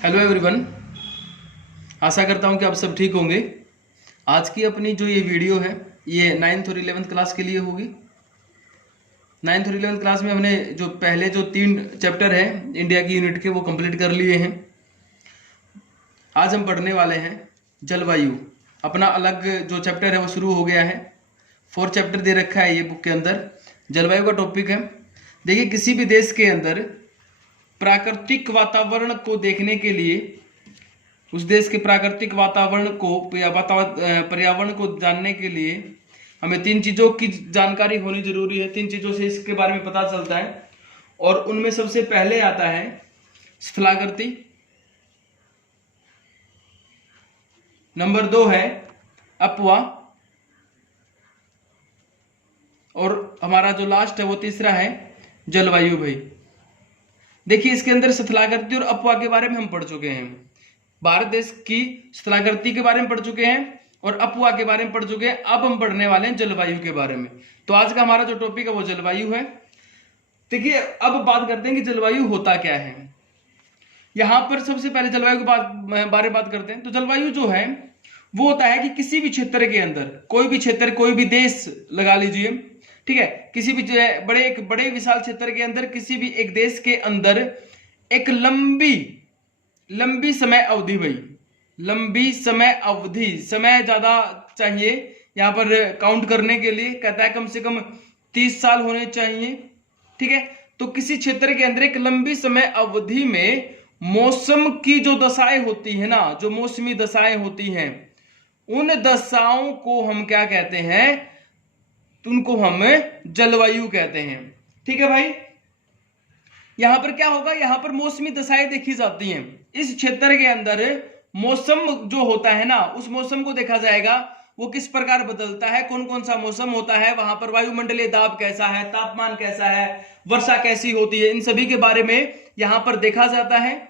Hello everyone, आशा करता हूँ कि आप सब ठीक होंगे। आज की अपनी जो ये वीडियो है ये 9th और 11th क्लास के लिए होगी। 9th और 11th क्लास में हमने जो पहले जो 3 चैप्टर हैं इंडिया की यूनिट के वो कंप्लीट कर लिए हैं। आज हम पढ़ने वाले हैं जलवायु। अपना अलग जो चैप्टर है वो शुरू हो गया है। 4 चैप्टर दे रखा है ये बुक के अंदर। जलवायु का टॉपिक है। देखिए, किसी भी देश के अंदर प्राकृतिक वातावरण को देखने के लिए, उस देश के प्राकृतिक वातावरण को या पर्यावरण को जानने के लिए हमें 3 चीजों की जानकारी होनी जरूरी है। 3 चीजों से इसके बारे में पता चलता है और उनमें सबसे पहले आता है स्थलाकृति, नंबर 2 है अपवा, और हमारा जो लास्ट है वो तीसरा है जलवायु। भाई देखिए, इसके अंदर स्थलाकृति और अपवा के बारे में हम पढ़ चुके हैं। भारत देश की स्थलाकृति के बारे में पढ़ चुके हैं और अपवा के बारे में पढ़ चुके हैं। अब हम पढ़ने वाले हैं जलवायु के बारे में। तो आज का हमारा जो टॉपिक है वो जलवायु है। देखिए, अब बात करते हैं कि जलवायु होता क्या है। यहां पर सबसे पहले जलवायु के बारे में बात करते हैं। तो जलवायु जो है वो होता है कि किसी भी क्षेत्र के अंदर, कोई भी क्षेत्र, कोई भी देश लगा लीजिए, ठीक है, किसी भी एक बड़े विशाल क्षेत्र के अंदर, किसी भी एक देश के अंदर एक लंबी समय अवधि, भाई लंबी समय अवधि, समय ज्यादा चाहिए यहां पर काउंट करने के लिए। कहता है कम से कम 30 साल होने चाहिए, ठीक है। तो किसी क्षेत्र के अंदर एक लंबी समय अवधि में मौसम की जो दशाएं होती है ना, जो मौसमी दशाएं होती हैं, उन दशाओं को हम क्या कहते हैं? उनको हम जलवायु कहते हैं, ठीक है भाई। यहां पर क्या होगा? यहां पर मौसमी दशाएं देखी जाती हैं। इस क्षेत्र के अंदर मौसम जो होता है ना, उस मौसम को देखा जाएगा वो किस प्रकार बदलता है, कौन कौन सा मौसम होता है, वहां पर वायुमंडलीय दाब कैसा है, तापमान कैसा है, वर्षा कैसी होती है, इन सभी के बारे में यहां पर देखा जाता है।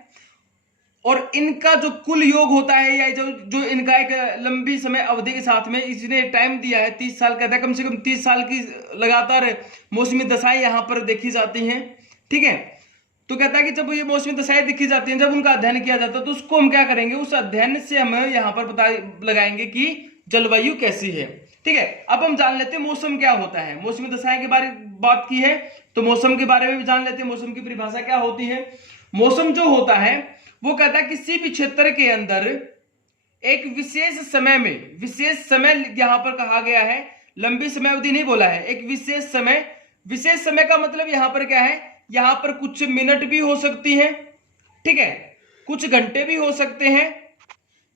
और इनका जो कुल योग होता है, या जो इनका एक लंबी समय अवधि के साथ में इसने टाइम दिया है 30 साल, कहता है कम से कम 30 साल की लगातार मौसमी दशाएं यहां पर देखी जाती हैं, ठीक है। तो कहता है कि जब ये मौसमी दशाएं देखी जाती हैं, जब उनका अध्ययन किया जाता है, तो उसको हम क्या करेंगे? उस अध्ययन से हम यहां पर पता लगाएंगे कि जलवायु कैसी है, ठीक है। अब हम जान लेते हैं मौसम क्या होता है। मौसमी दशाएं के बारे में बात की है तो मौसम के बारे में भी जान लेते हैं। मौसम की परिभाषा क्या होती है? मौसम जो होता है वो कहता है किसी भी क्षेत्र के अंदर एक विशेष समय में, विशेष समय यहां पर कहा गया है, लंबी समय अवधि नहीं बोला है, एक विशेष समय। विशेष समय का मतलब यहां पर क्या है? यहां पर कुछ मिनट भी हो सकती हैं, ठीक है, कुछ घंटे भी हो सकते हैं,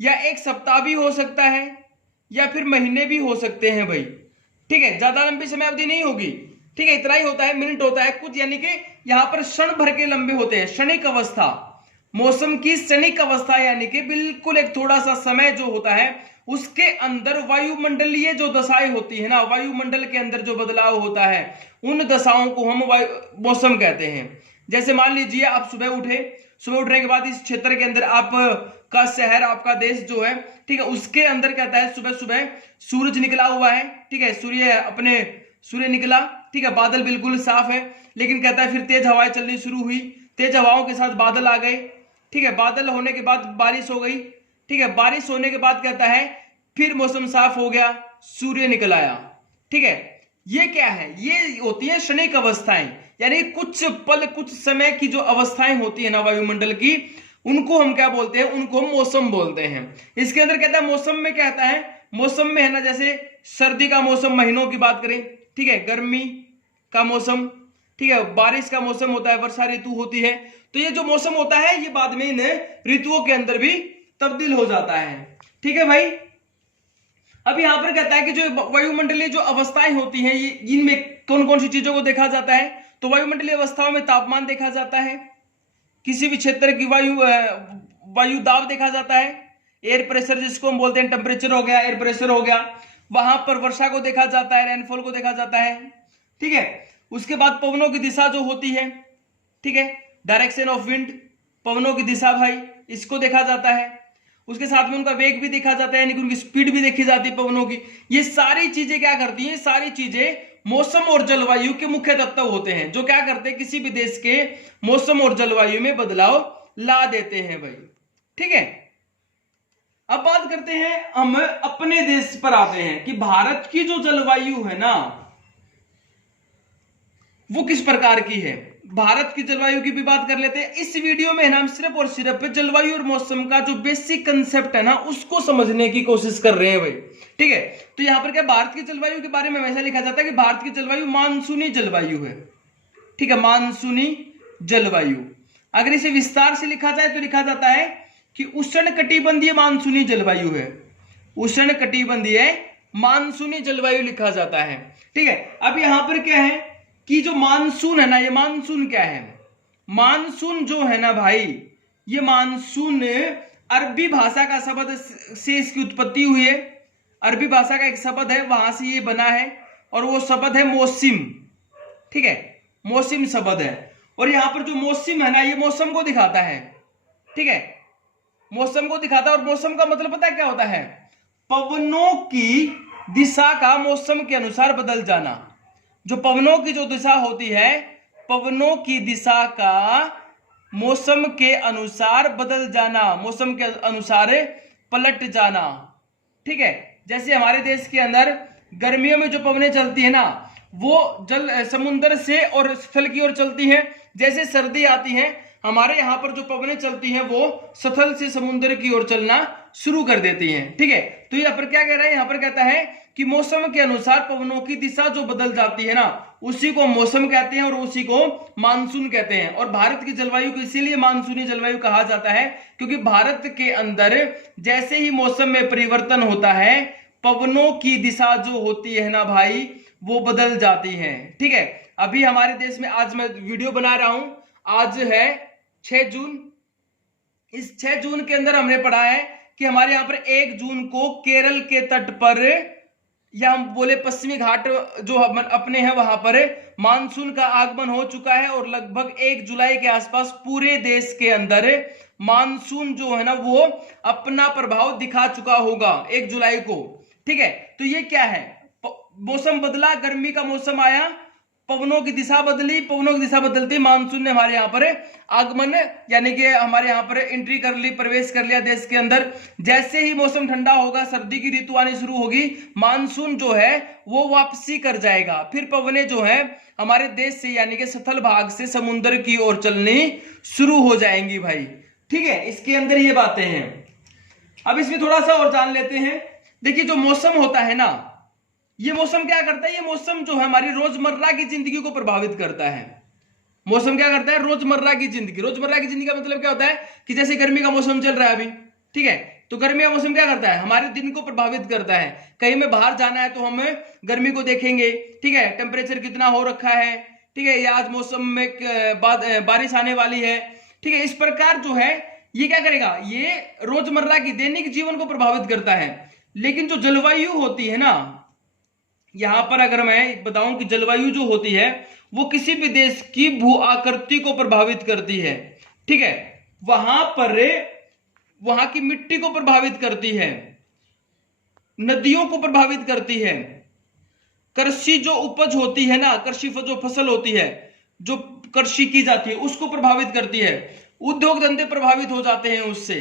या एक सप्ताह भी हो सकता है, या फिर महीने भी हो सकते हैं भाई, ठीक है। ज्यादा लंबी समय अवधि नहीं होगी, ठीक है, इतना ही होता है, मिनट होता है कुछ, यानी कि यहां पर क्षण भर के लंबे होते हैं। क्षणिक अवस्था, मौसम की क्षणिक अवस्था, यानी कि बिल्कुल एक थोड़ा सा समय जो होता है उसके अंदर वायुमंडलीय जो दशाएं होती है ना, वायुमंडल के अंदर जो बदलाव होता है, उन दशाओं को हम मौसम कहते हैं। जैसे मान लीजिए आप सुबह उठे, सुबह उठने के बाद इस क्षेत्र के अंदर आपका शहर, आपका देश जो है, ठीक है, उसके अंदर कहता है सुबह सुबह सूरज निकला हुआ है, ठीक है, सूर्य निकला, ठीक है, बादल बिल्कुल साफ है, लेकिन कहता है फिर तेज हवाएं चलनी शुरू हुई, तेज हवाओं के साथ बादल आ गए, ठीक है, बादल होने के बाद बारिश हो गई, ठीक है, बारिश होने के बाद कहता है फिर मौसम साफ हो गया, सूर्य निकल आया, ठीक है। ये क्या है? ये होती है क्षणिक अवस्थाएं, यानी कुछ पल, कुछ समय की जो अवस्थाएं होती है ना वायुमंडल की, उनको हम क्या बोलते हैं? उनको हम मौसम बोलते हैं। इसके अंदर कहता है मौसम में क्या आता है? मौसम में है ना, जैसे सर्दी का मौसम, महीनों की बात करें, ठीक है, गर्मी का मौसम, ठीक है, बारिश का मौसम होता है, वर्षा ऋतु होती है। तो ये जो मौसम होता है ये बाद में इन ऋतुओं के अंदर भी तब्दील हो जाता है, ठीक है भाई। अब यहां पर कहता है कि जो वायुमंडलीय जो अवस्थाएं होती हैं, ये इनमें कौन कौन सी चीजों को देखा जाता है? तो वायुमंडलीय अवस्थाओं में तापमान देखा जाता है, किसी भी क्षेत्र की वायु दाब देखा जाता है, एयर प्रेशर जिसको हम बोलते हैं, टेम्परेचर हो गया, एयर प्रेशर हो गया, वहां पर वर्षा को देखा जाता है, रेनफॉल को देखा जाता है, ठीक है। उसके बाद पवनों की दिशा जो होती है, ठीक है, डायरेक्शन ऑफ विंड, पवनों की दिशा भाई, इसको देखा जाता है। उसके साथ में उनका वेग भी देखा जाता है, यानी कि उनकी स्पीड भी देखी जाती है पवनों की। ये सारी चीजें क्या करती हैं? सारी चीजें मौसम और जलवायु के मुख्य तत्व होते हैं, जो क्या करते हैं? किसी भी देश के मौसम और जलवायु में बदलाव ला देते हैं भाई, ठीक है, अब बात करते हैं हम अपने देश पर आते हैं कि भारत की जो जलवायु है ना वो किस प्रकार की है। भारत की जलवायु की भी बात कर लेते हैं। इस वीडियो में ना हम सिर्फ और सिर्फ जलवायु और मौसम का जो बेसिक कंसेप्ट है ना उसको समझने की कोशिश कर रहे हैं भाई, ठीक है। तो यहां पर क्या भारत की जलवायु के बारे में हमेशा लिखा जाता है कि भारत की जलवायु मानसूनी जलवायु है, ठीक है, मानसूनी जलवायु। अगर इसे विस्तार से लिखा जाए तो लिखा जाता है कि उष्णकटिबंधीय मानसूनी जलवायु है, उष्णकटिबंधीय मानसूनी जलवायु लिखा जाता है, ठीक है। अब यहां पर क्या है कि जो मानसून है ना, ये मानसून क्या है, मानसून जो है ना भाई, ये मानसून अरबी भाषा का शब्द से इसकी उत्पत्ति हुई है। अरबी भाषा का एक शब्द है, वहां से ये बना है, और वो शब्द है मौसम, ठीक है, मौसम शब्द है। और यहां पर जो मौसम है ना, ये मौसम को दिखाता है, ठीक है, मौसम को दिखाता है। और मौसम का मतलब पता है क्या होता है, पवनों की दिशा का मौसम के अनुसार बदल जाना। जो पवनों की जो दिशा होती है, पवनों की दिशा का मौसम के अनुसार बदल जाना, मौसम के अनुसार पलट जाना, ठीक है। जैसे हमारे देश के अंदर गर्मियों में जो पवनें चलती है ना, वो समुद्र से और स्थल की ओर चलती हैं। जैसे सर्दी आती है, हमारे यहाँ पर जो पवनें चलती हैं वो स्थल से समुद्र की ओर चलना शुरू कर देती हैं, ठीक है। तो यहाँ पर क्या कह रहा है, यहाँ पर कहता है कि मौसम के अनुसार पवनों की दिशा जो बदल जाती है ना, उसी को मौसम कहते हैं और उसी को मानसून कहते हैं। और भारत की जलवायु को इसीलिए मानसूनी जलवायु कहा जाता है क्योंकि भारत के अंदर जैसे ही मौसम में परिवर्तन होता है, पवनों की दिशा जो होती है ना भाई, वो बदल जाती है, ठीक है। अभी हमारे देश में आज मैं वीडियो बना रहा हूं, आज है 6 जून। इस 6 जून के अंदर हमने पढ़ा है कि हमारे यहाँ पर 1 जून को केरल के तट पर, या हम बोले पश्चिमी घाट जो अपने हैं वहां पर मानसून का आगमन हो चुका है। और लगभग 1 जुलाई के आसपास पूरे देश के अंदर मानसून जो है ना वो अपना प्रभाव दिखा चुका होगा 1 जुलाई को, ठीक है। तो ये क्या है, मौसम बदला, गर्मी का मौसम आया, पवनों की दिशा बदली, पवनों की दिशा बदलती मानसून ने हमारे यहाँ पर आगमन यानी कि हमारे यहाँ पर एंट्री कर ली, प्रवेश कर लिया देश के अंदर। जैसे ही मौसम ठंडा होगा, सर्दी की ऋतु आनी शुरू होगी, मानसून जो है वो वापसी कर जाएगा। फिर पवनें जो है हमारे देश से यानी कि स्थल भाग से समुद्र की ओर चलनी शुरू हो जाएंगी भाई, ठीक है। इसके अंदर ये बातें हैं। अब इसमें थोड़ा सा और जान लेते हैं। देखिए जो मौसम होता है ना, ये मौसम क्या करता है, ये मौसम जो है हमारी रोजमर्रा की जिंदगी को प्रभावित करता है। मौसम क्या करता है, रोजमर्रा की जिंदगी। रोजमर्रा की जिंदगी का मतलब क्या होता है कि जैसे गर्मी का मौसम चल रहा है अभी, ठीक है, तो गर्मी का मौसम क्या करता है, हमारे दिन को प्रभावित करता है। कहीं में बाहर जाना है तो हम गर्मी को देखेंगे, ठीक है, टेम्परेचर कितना हो रखा है, ठीक है, या आज मौसम में बारिश आने वाली है, ठीक है। इस प्रकार जो है ये क्या करेगा, ये रोजमर्रा की दैनिक जीवन को प्रभावित करता है। लेकिन जो जलवायु होती है ना, यहां पर अगर मैं बताऊं कि जलवायु जो होती है वो किसी भी देश की भू आकृति को प्रभावित करती है, ठीक है। वहां पर वहां की मिट्टी को प्रभावित करती है, नदियों को प्रभावित करती है, कृषि जो उपज होती है ना, कृषि जो फसल होती है, जो कृषि की जाती है उसको प्रभावित करती है, उद्योग धंधे प्रभावित हो जाते हैं उससे,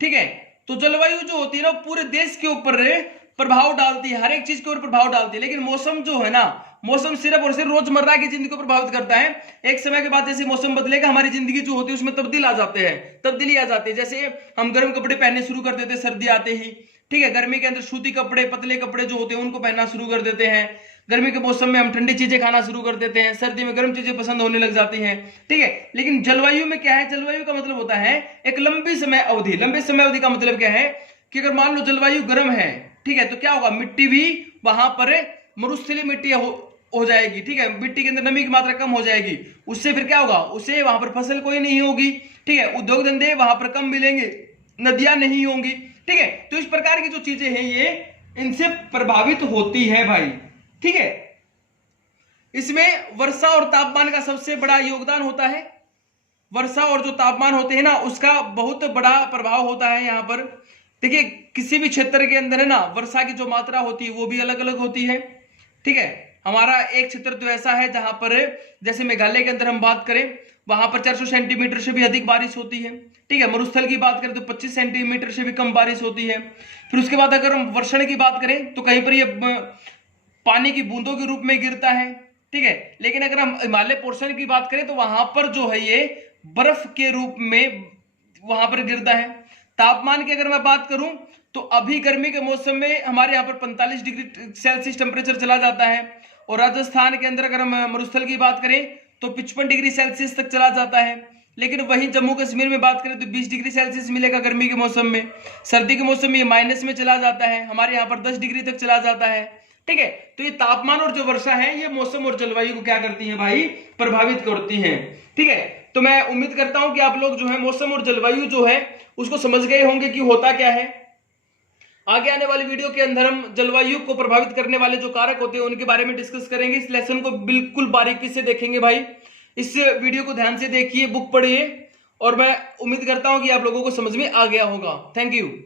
ठीक है। तो जलवायु जो होती है ना पूरे देश के ऊपर प्रभाव डालती है, हर एक चीज के ऊपर प्रभाव डालती है। लेकिन मौसम जो है ना, मौसम सिर्फ और सिर्फ रोजमर्रा की जिंदगी को प्रभावित करता है। एक समय के बाद जैसे मौसम बदलेगा, हमारी जिंदगी जो होती है उसमें तब्दीली आ जाती है। जैसे हम गर्म कपड़े पहनने शुरू कर देते हैं सर्दी आते ही, ठीक है। गर्मी के अंदर सूती कपड़े, पतले कपड़े जो होते हैं उनको पहनना शुरू कर देते हैं। गर्मी के मौसम में हम ठंडी चीजें खाना शुरू कर देते हैं, सर्दी में गर्म चीजें पसंद होने लग जाती हैं, ठीक है। लेकिन जलवायु में क्या है, जलवायु का मतलब होता है एक लंबी समय अवधि। लंबी समय अवधि का मतलब क्या है कि अगर मान लो जलवायु गर्म है, ठीक है, तो क्या होगा, मिट्टी भी वहां पर मरुस्थलीय मिट्टी हो जाएगी, ठीक है, मिट्टी के अंदर नमी की मात्रा कम हो जाएगी। उससे फिर क्या होगा, उससे वहां पर फसल कोई नहीं होगी, ठीक है, उद्योग धंधे वहां पर कम मिलेंगे, नदियां नहीं होंगी, ठीक है। तो इस प्रकार की जो चीजें हैं ये इनसे प्रभावित होती है भाई, ठीक है। इसमें वर्षा और तापमान का सबसे बड़ा योगदान होता है। वर्षा और जो तापमान होते हैं ना उसका बहुत बड़ा प्रभाव होता है यहाँ पर। देखिए किसी भी क्षेत्र के अंदर है ना, वर्षा की जो मात्रा होती है वो भी अलग अलग होती है, ठीक है। हमारा एक क्षेत्र तो ऐसा है जहां पर जैसे मेघालय के अंदर हम बात करें, वहां पर 400 सेंटीमीटर से भी अधिक बारिश होती है। ठीक है, मरुस्थल की बात करें तो 25 सेंटीमीटर से भी कम बारिश होती है। फिर उसके बाद अगर हम वर्षण की बात करें तो कहीं पर ये पानी की बूंदों के रूप में गिरता है। ठीक है, लेकिन अगर हम हिमालय पोर्शन की बात करें तो वहां पर जो है ये बर्फ के रूप में वहां पर गिरता है। तापमान की अगर मैं बात करूं तो अभी गर्मी के मौसम में हमारे यहाँ पर 45 डिग्री सेल्सियस टेम्परेचर चला जाता है, और राजस्थान के अंदर अगर हम मरुस्थल की बात करें तो 55 डिग्री सेल्सियस तक चला जाता है। लेकिन वहीं जम्मू कश्मीर में बात करें तो 20 डिग्री सेल्सियस मिलेगा गर्मी के मौसम में। सर्दी के मौसम में ये माइनस में चला जाता है, हमारे यहाँ पर 10 डिग्री तक चला जाता है। ठीक है, तो ये तापमान और जो वर्षा है ये मौसम और जलवायु को क्या करती है भाई, प्रभावित करती हैं। ठीक है, तो मैं उम्मीद करता हूं कि आप लोग जो है मौसम और जलवायु जो है उसको समझ गए होंगे कि होता क्या है। आगे आने वाली वीडियो के अंदर हम जलवायु को प्रभावित करने वाले जो कारक होते हैं उनके बारे में डिस्कस करेंगे। इस लेसन को बिल्कुल बारीकी से देखेंगे भाई, इस वीडियो को ध्यान से देखिए, बुक पढ़िए, और मैं उम्मीद करता हूं कि आप लोगों को समझ में आ गया होगा। Thank you.